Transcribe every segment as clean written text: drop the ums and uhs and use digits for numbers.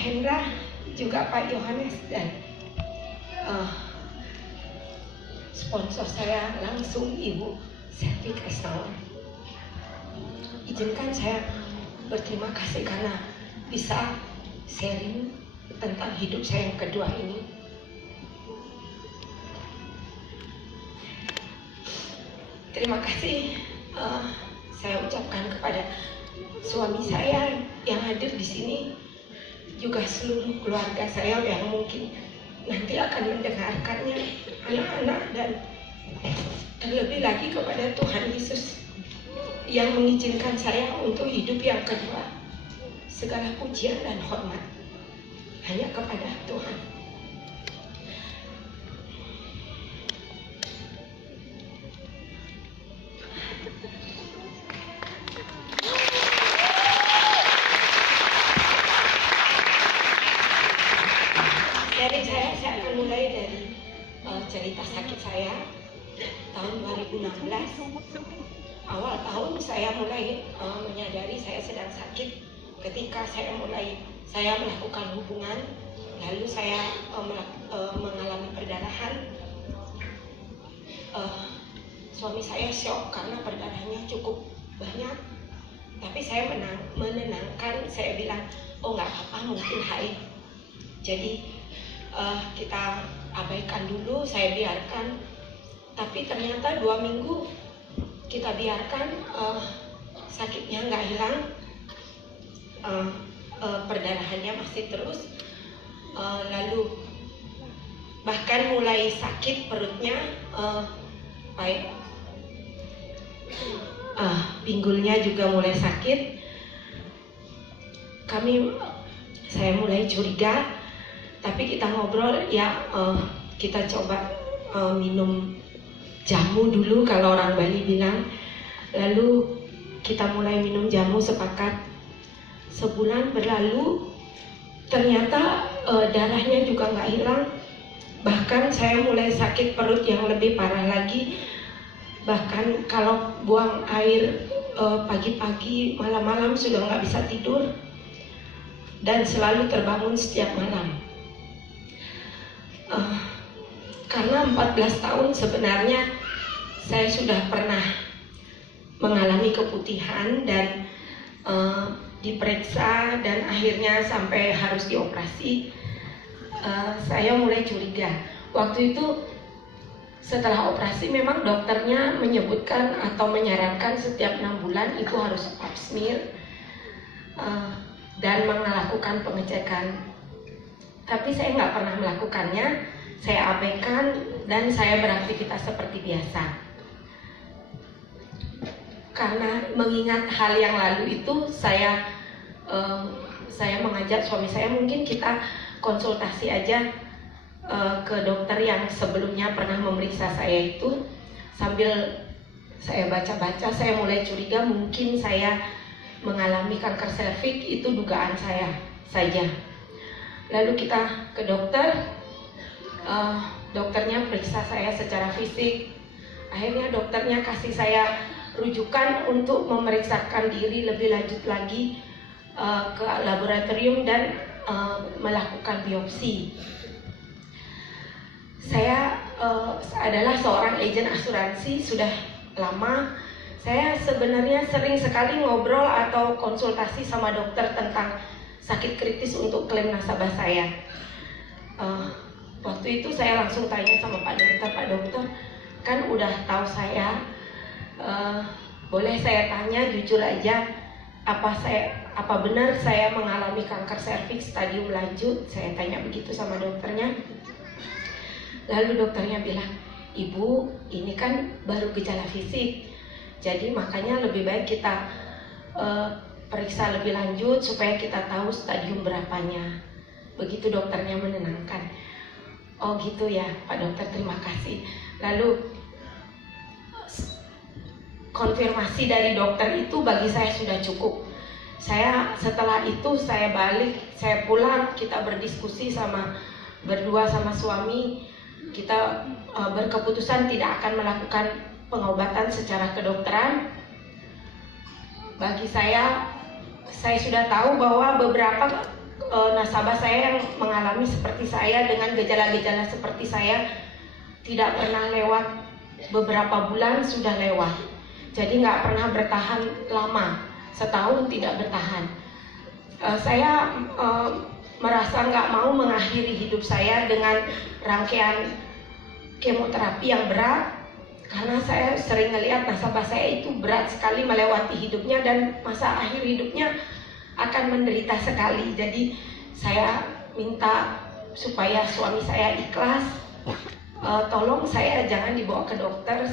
Hendra, juga Pak Yohanes, dan sponsor saya langsung Ibu Selvi Krisnawan. Izinkan saya berterima kasih karena bisa sharing tentang hidup saya yang kedua ini. Terima kasih saya ucapkan kepada suami saya yang hadir di sini, juga seluruh keluarga saya yang mungkin nanti akan mendengarkannya, anak-anak, dan terlebih lagi kepada Tuhan Yesus yang mengizinkan saya untuk hidup yang kedua. Segala pujian dan hormat hanya kepada Tuhan. Dari saya akan mulai dari cerita sakit saya tahun 2016. Awal tahun saya mulai menyadari saya sedang sakit ketika saya melakukan hubungan, lalu saya mengalami perdarahan. Suami saya syok karena perdarahannya cukup banyak, tapi saya menenangkan, saya bilang, oh nggak apa-apa, mungkin haid. Jadi kita abaikan dulu, saya biarkan. Tapi ternyata 2 minggu kita biarkan, sakitnya nggak hilang, perdarahannya masih terus, lalu bahkan mulai sakit perutnya, pinggulnya juga mulai sakit. Saya mulai curiga. Tapi kita ngobrol, ya kita coba minum jamu dulu kalau orang Bali bilang. Lalu kita mulai minum jamu, sepakat. Sebulan berlalu, ternyata darahnya juga nggak hilang. Bahkan saya mulai sakit perut yang lebih parah lagi. Bahkan kalau buang air pagi-pagi, malam-malam sudah nggak bisa tidur. Dan selalu terbangun setiap malam. Karena 14 tahun sebenarnya saya sudah pernah mengalami keputihan dan diperiksa dan akhirnya sampai harus dioperasi. Saya mulai curiga. Waktu itu setelah operasi memang dokternya menyebutkan atau menyarankan setiap 6 bulan itu harus pap smear dan melakukan pengecekan. Tapi saya nggak pernah melakukannya, saya abaikan dan saya beraktivitas seperti biasa. Karena mengingat hal yang lalu itu, saya mengajak suami saya, mungkin kita konsultasi aja ke dokter yang sebelumnya pernah memeriksa saya itu. Sambil saya baca-baca, saya mulai curiga mungkin saya mengalami kanker serviks, itu dugaan saya saja. Lalu kita ke dokter, dokternya periksa saya secara fisik. Akhirnya dokternya kasih saya rujukan untuk memeriksakan diri lebih lanjut lagi ke laboratorium dan melakukan biopsi. Saya adalah seorang agen asuransi sudah lama. Saya sebenarnya sering sekali ngobrol atau konsultasi sama dokter tentang sakit kritis untuk klaim nasabah saya. Waktu itu saya langsung tanya sama Pak Dokter, kan udah tahu saya, boleh saya tanya jujur aja, apa benar saya mengalami kanker serviks stadium lanjut? Saya tanya begitu sama dokternya. Lalu dokternya bilang, Ibu, ini kan baru gejala fisik, jadi makanya lebih baik kita periksa lebih lanjut supaya kita tahu stadium berapanya. Begitu dokternya menenangkan. Oh gitu ya Pak Dokter, terima kasih. Lalu konfirmasi dari dokter itu bagi saya sudah cukup. Setelah itu saya balik, saya pulang, kita berdiskusi berdua sama suami. Kita berkeputusan tidak akan melakukan pengobatan secara kedokteran. Bagi saya sudah tahu bahwa beberapa nasabah saya yang mengalami seperti saya dengan gejala-gejala seperti saya tidak pernah lewat beberapa bulan sudah lewat. Jadi nggak pernah bertahan lama, setahun tidak bertahan. Saya merasa nggak mau mengakhiri hidup saya dengan rangkaian kemoterapi yang berat, karena saya sering melihat nasabah saya itu berat sekali melewati hidupnya dan masa akhir hidupnya akan menderita sekali. Jadi saya minta supaya suami saya ikhlas, tolong saya jangan dibawa ke dokter,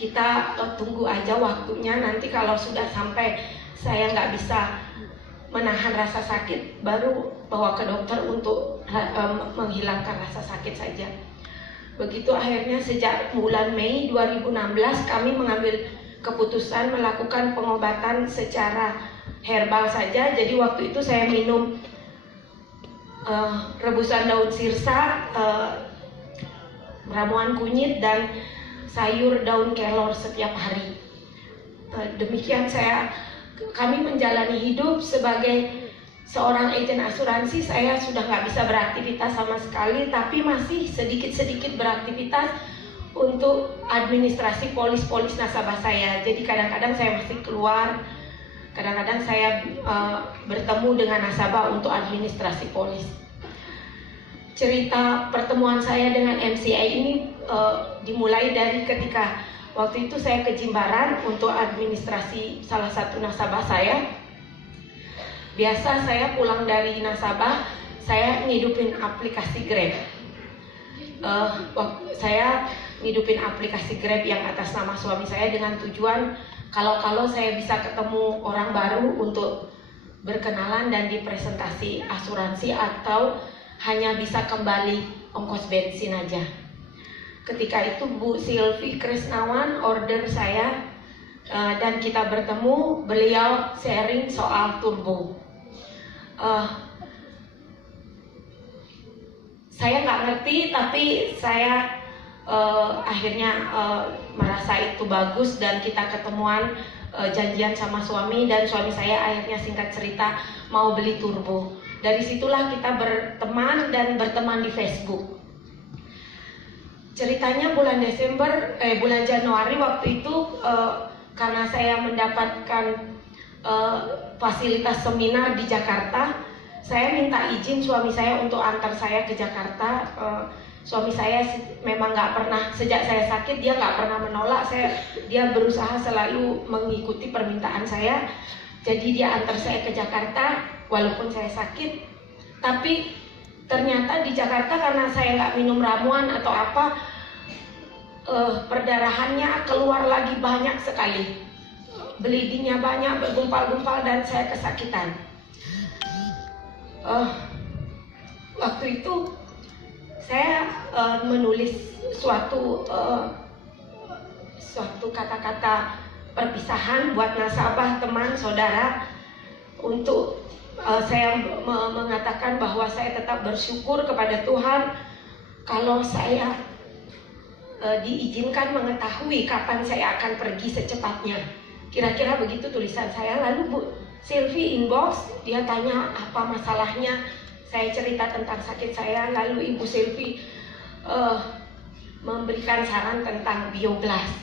kita tunggu aja waktunya, nanti kalau sudah sampai saya nggak bisa menahan rasa sakit baru bawa ke dokter untuk menghilangkan rasa sakit saja. Begitu akhirnya sejak bulan Mei 2016 kami mengambil keputusan melakukan pengobatan secara herbal saja. Jadi waktu itu saya minum rebusan daun sirsa, ramuan kunyit dan sayur daun kelor setiap hari. Demikian kami menjalani hidup sebagai seorang agen asuransi. Saya sudah nggak bisa beraktivitas sama sekali, tapi masih sedikit-sedikit beraktivitas untuk administrasi polis-polis nasabah saya. Jadi kadang-kadang saya masih keluar, kadang-kadang saya bertemu dengan nasabah untuk administrasi polis. Cerita pertemuan saya dengan MCI ini dimulai dari ketika waktu itu saya ke Jimbaran untuk administrasi salah satu nasabah saya. Biasa saya pulang dari nasabah, saya ngidupin aplikasi Grab. Saya ngidupin aplikasi Grab yang atas nama suami saya dengan tujuan kalau saya bisa ketemu orang baru untuk berkenalan dan dipresentasi asuransi, atau hanya bisa kembali ongkos bensin aja. Ketika itu Bu Silvi Krisnawan order saya dan kita bertemu, beliau sharing soal turbo. Saya nggak ngerti, tapi saya akhirnya merasa itu bagus dan kita ketemuan, janjian sama suami, dan suami saya akhirnya singkat cerita mau beli turbo. Dari situlah kita berteman dan berteman di Facebook. Ceritanya bulan Januari waktu itu karena saya mendapatkan fasilitas seminar di Jakarta, saya minta izin suami saya untuk antar saya ke Jakarta. Suami saya memang nggak pernah, sejak saya sakit dia nggak pernah menolak. Dia berusaha selalu mengikuti permintaan saya. Jadi dia antar saya ke Jakarta walaupun saya sakit. Tapi ternyata di Jakarta karena saya nggak minum ramuan atau apa, perdarahannya keluar lagi banyak sekali. Bleedingnya banyak, bergumpal-gumpal, dan saya kesakitan. Waktu itu saya menulis suatu kata-kata perpisahan buat nasabah, teman, saudara, untuk saya mengatakan bahwa saya tetap bersyukur kepada Tuhan kalau saya diizinkan mengetahui kapan saya akan pergi secepatnya. Kira-kira begitu tulisan saya. Lalu Bu Silvi inbox, dia tanya apa masalahnya. Saya cerita tentang sakit saya, lalu Ibu Silvi memberikan saran tentang bioblast.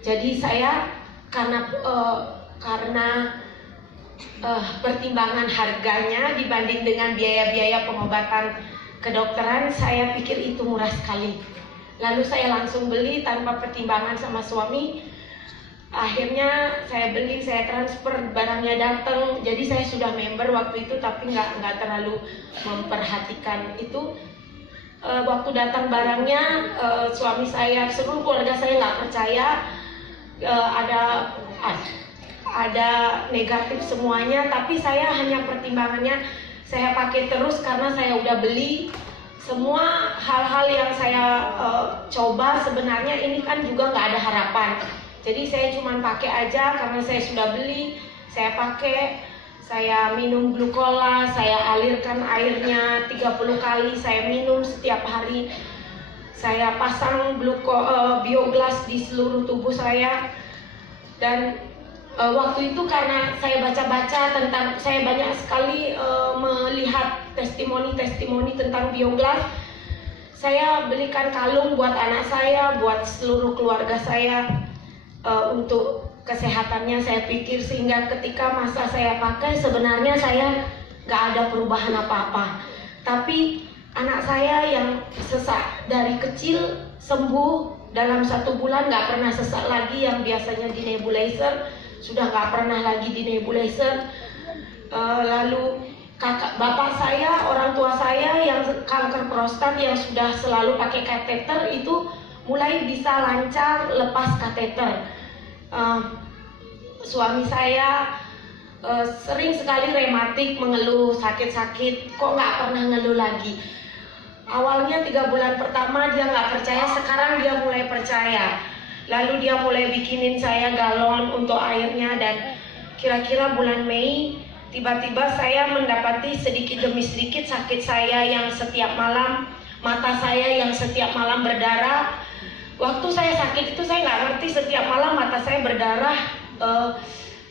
Jadi saya karena pertimbangan harganya dibanding dengan biaya-biaya pengobatan kedokteran, saya pikir itu murah sekali. Lalu saya langsung beli tanpa pertimbangan sama suami. Akhirnya saya beli, saya transfer, barangnya datang. Jadi saya sudah member waktu itu, tapi nggak terlalu memperhatikan itu. Waktu datang barangnya, suami saya, seluruh keluarga saya nggak percaya. Ada negatif semuanya, tapi saya hanya pertimbangannya saya pakai terus karena saya udah beli. Semua hal-hal yang saya coba sebenarnya ini kan juga nggak ada harapan. Jadi saya cuma pakai aja karena saya sudah beli, saya pakai, saya minum glukola, saya alirkan airnya 30 kali, saya minum setiap hari. Saya pasang bioglas di seluruh tubuh saya, dan Waktu itu karena saya baca-baca tentang, saya banyak sekali melihat testimoni-testimoni tentang Bioglas. Saya belikan kalung buat anak saya, buat seluruh keluarga saya, untuk kesehatannya saya pikir, sehingga ketika masa saya pakai sebenarnya saya nggak ada perubahan apa-apa. Tapi anak saya yang sesak dari kecil sembuh dalam 1 bulan, nggak pernah sesak lagi. Yang biasanya di nebulizer sudah nggak pernah lagi di nebulizer. Lalu bapak saya, orang tua saya yang kanker prostat yang sudah selalu pakai kateter itu mulai bisa lancar lepas kateter. Suami saya sering sekali rematik, mengeluh sakit-sakit, kok nggak pernah ngeluh lagi. Awalnya 3 bulan pertama dia nggak percaya, sekarang dia mulai percaya. Lalu dia mulai bikinin saya galon untuk airnya, dan kira-kira bulan Mei tiba-tiba saya mendapati sedikit demi sedikit sakit saya yang setiap malam, mata saya yang setiap malam berdarah. Waktu saya sakit itu saya nggak ngerti, setiap malam mata saya berdarah,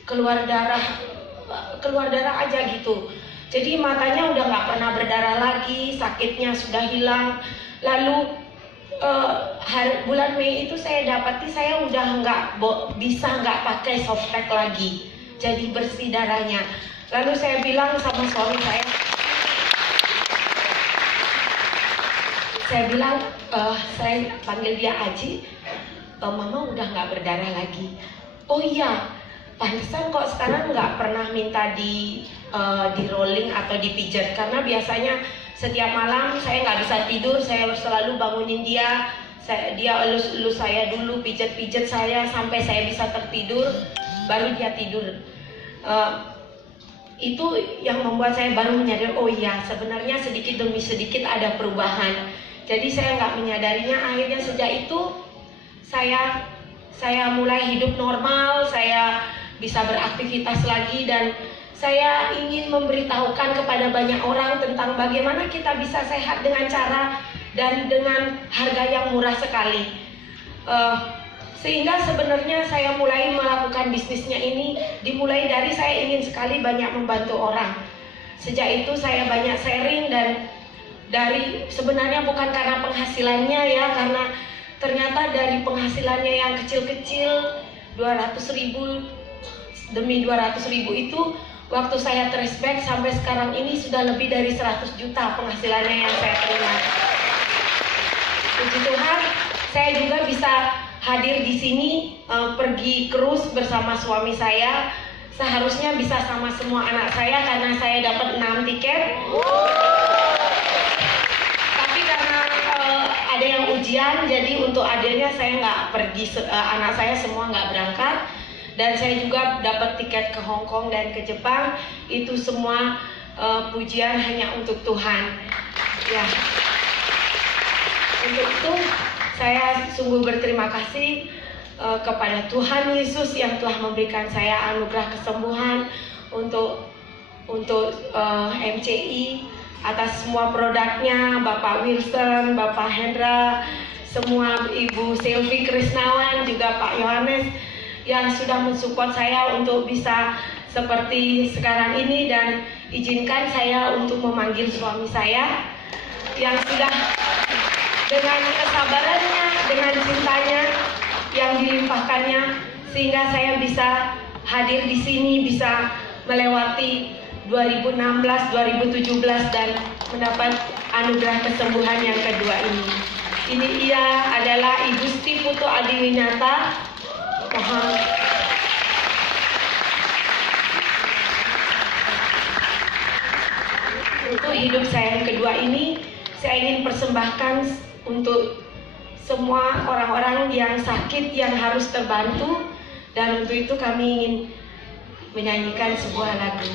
keluar darah aja gitu. Jadi matanya udah nggak pernah berdarah lagi, sakitnya sudah hilang. Lalu bulan Mei itu saya dapati saya udah nggak pakai softtek lagi, jadi bersih darahnya. Lalu saya bilang sama suami saya bilang, saya panggil dia Aji, mama udah nggak berdarah lagi. Oh iya, pantesan kok sekarang nggak pernah minta di rolling atau dipijat, karena biasanya setiap malam saya nggak bisa tidur, saya selalu bangunin dia, dia elus saya dulu, pijat saya sampai saya bisa tertidur, baru dia tidur. Itu yang membuat saya baru menyadari, oh iya sebenarnya sedikit demi sedikit ada perubahan. Jadi saya nggak menyadarinya. Akhirnya sejak itu saya mulai hidup normal, saya bisa beraktivitas lagi, dan saya ingin memberitahukan kepada banyak orang tentang bagaimana kita bisa sehat dengan cara dan dengan harga yang murah sekali. Sehingga sebenarnya saya mulai melakukan bisnisnya ini dimulai dari saya ingin sekali banyak membantu orang. Sejak itu saya banyak sharing, dan sebenarnya bukan karena penghasilannya ya, karena ternyata dari penghasilannya yang kecil-kecil 200.000 demi 200.000 itu, waktu saya trace back sampai sekarang ini sudah lebih dari 100 juta penghasilannya yang saya terima. Puji Tuhan, saya juga bisa hadir di sini, pergi cruise bersama suami saya. Seharusnya bisa sama semua anak saya karena saya dapat 6 tiket. Tapi karena ada yang ujian, jadi untuk adanya saya nggak pergi, anak saya semua nggak berangkat. Dan saya juga dapat tiket ke Hong Kong dan ke Jepang. Itu semua pujian hanya untuk Tuhan. Ya. Untuk itu saya sungguh berterima kasih kepada Tuhan Yesus yang telah memberikan saya anugerah kesembuhan untuk MCI, atas semua produknya, Bapak Wilson, Bapak Hendra, semua Ibu Sylvie Krisnawan, juga Pak Yohanes yang sudah mensupport saya untuk bisa seperti sekarang ini. Dan izinkan saya untuk memanggil suami saya yang sudah dengan kesabarannya, dengan cintanya yang dilimpahkannya, sehingga saya bisa hadir di sini, bisa melewati 2016, 2017 dan mendapat anugerah kesembuhan yang kedua ini. Ini ia adalah Ibu Sti Putu Adiwinata. Mohon untuk hidup saya yang kedua ini, saya ingin persembahkan untuk semua orang-orang yang sakit yang harus terbantu, dan untuk itu kami ingin menyanyikan sebuah lagu.